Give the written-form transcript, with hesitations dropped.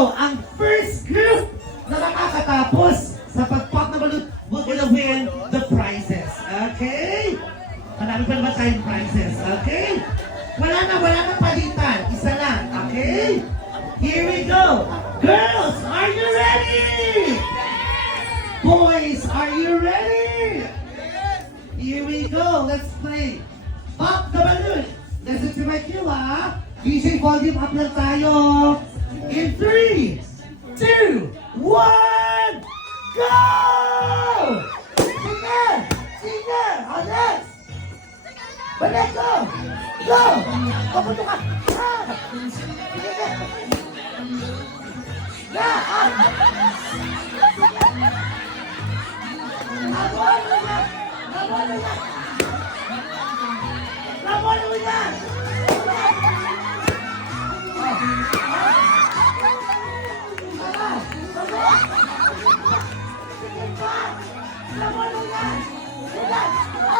Ang first group na nakakatapos sa pag-pop na balloon will gonna win the prizes. Okay? Marami pa naman tayong prizes. Okay? Wala na palitan. Isa lang. Okay? Here we go. Girls, are you ready? Boys, are you ready? Here we go. Let's play. Pop the balloon. Listen to my cue, ha? DJ volume up lang tayo. In 3, 2, 1, go! Sige! Sige! On next! Balik, go! Go! Papunto ka! Ah! Sige! Yeah! Ah! Labon mo yan! Labon mo yan! Labon mo yan! Labon mo yan! Sige!